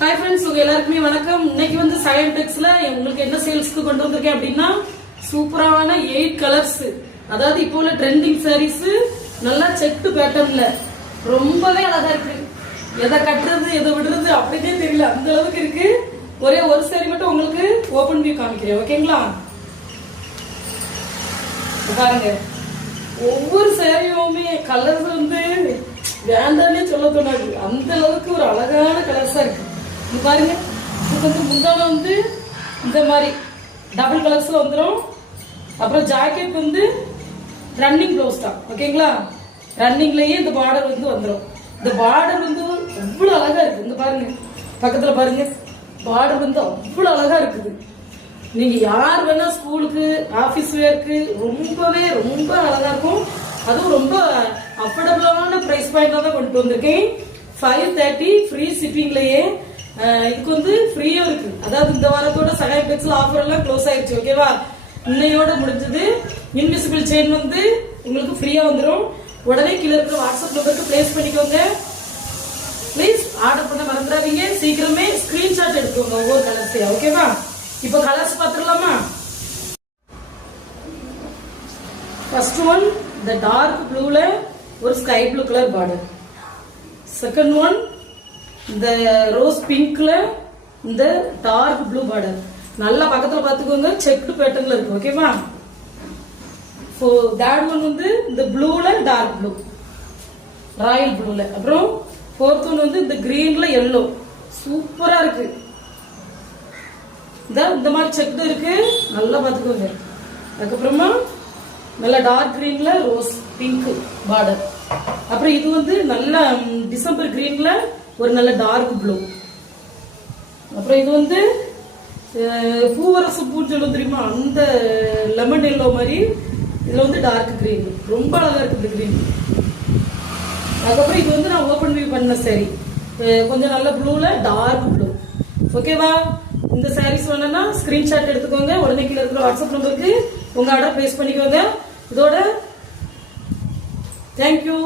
Hi friends, உங்க எல்லாருக்குமே வணக்கம். இன்னைக்கு வந்து சயன் டெக்ஸ்ல உங்களுக்கு என்ன சேல்ஸ்க்கு கொண்டு வந்திருக்கேன் அப்படின்னா சூப்பரான 8 கலர்ஸ், அதாவது இப்போ உள்ள ட்ரெண்டிங் சாரீஸ் நல்லா செக்டு பேட்டர்ன்ல ரொம்பவே அழகா இருக்கு. எதை கட்டுறது எதை விடுறது அப்படின்னே தெரியல, அந்த அளவுக்கு இருக்கு. ஒரே ஒரு சாரி மட்டும் உங்களுக்கு ஓபன் வியூ காமிக்கிறேன், ஓகேங்களா? பாருங்க, ஒவ்வொரு சாரியுமே கலர்ஸ் வந்து வேண்டாம்னே சொல்ல தோணாது, அந்த அளவுக்கு ஒரு அழகான கலர்ஸா இருக்கு. பாருங்க, இது வந்து முந்தான வந்து இந்த மாதிரி டபுள் கலர்ஸ்ல வந்துடும். அப்புறம் ஜாக்கெட் வந்து ரன்னிங் ப்ளவுஸ் தான், ஓகேங்களா? ரன்னிங்லயே இந்த பார்டர் வந்து வந்துடும். இந்த பார்டர் வந்து அவ்வளவு அழகா இருக்கு. இந்த பாருங்க, பக்கத்துல பாருங்க, பார்டர் வந்து அவ்வளவு அழகா இருக்குது. நீங்க யார் வேணா ஸ்கூலுக்கு ஆபீஸ் வேர்க்கு ரொம்பவே ரொம்ப அழகா இருக்கும். அதுவும் ரொம்ப அஃபோர்டபுளான பிரைஸ் பாயிண்ட்ல தான் கொண்டு வந்திருக்கேன். 530 ஃப்ரீ ஷிப்பிங்லயே. இதுக்கு வந்து ஃப்ரீயா இருக்கு. அதாவது இந்த வாரத்தோட சகாய் டெக்ஸ்ல ஆஃபர் எல்லாம் க்ளோஸ் ஆயிடுச்சு, ஓகேவா? இன்னையோட முடிஞ்சது. இன்விசிபிள் செயின் வந்து உங்களுக்கு ஃப்ரீயா வந்துடும். உடனே கீழே இருக்கிற வாட்ஸ்அப் நம்பருக்கு பிளேஸ் பண்ணிக்கோங்க. ப்ளீஸ் ஆர்டர் பண்ண மறந்துடாதீங்க. சீக்கிரமே ஸ்கிரீன்ஷாட் எடுத்துக்கோங்க ஒவ்வொரு கலர்ஸையும், ஓகேவா? இப்போ கலர்ஸ் பார்த்துடலாமா? ஃபர்ஸ்ட் ஒன் இந்த டார்க் ப்ளூல ஒரு sky blue colour border. Second one இந்த ரோஸ் பிங்க்ல இந்த டார்க் ப்ளூ பார்டர். நல்லா பக்கத்துல பாத்துக்கோங்க, செக்டு பேட்டர்ன்ல இருக்கு, ஓகேவா? தேர்ட் ஒன் வந்து இந்த ப்ளூல டார்க் ப்ளூ, ராயல் ப்ளூல. அப்புறம் ஃபோர்த் ஒன் வந்து இந்த கிரீன்ல எல்லோ, சூப்பரா இருக்கு. இந்த மாதிரி செக்டு இருக்கு, நல்லா பாத்துக்கோங்க. அதுக்கப்புறமா நல்ல டார்க் கிரீன்ல ரோஸ் பிங்க் பார்டர். அப்புறம் இது வந்து நல்ல டிசம்பர் கிரீன்ல ஒரு நல்ல டார்க் ப்ளூ. அப்புறம் இது வந்து பூவரசு பூன்னு சொல்லுவோம் தெரியுமா, அந்த லெமன் எல்லோ மாதிரி. இதுல வந்து டார்க் கிரீன், ரொம்ப அழகா இருக்கு இந்த கிரீன். அதுக்கப்புறம் இது வந்து நான் ஓபன் வியூ பண்ண சாரி, கொஞ்சம் நல்ல ப்ளூல டார்க் ப்ளூ, ஓகேவா? இந்த சாரீஸ் வேணும்னா ஸ்கிரீன்ஷாட் எடுத்துக்கோங்க. உடனே கீழே இருக்கிற வாட்ஸ்அப் நம்பருக்கு உங்க ஆர்டர் பிளேஸ் பண்ணிக்கோங்க. இதோட தேங்க்யூ.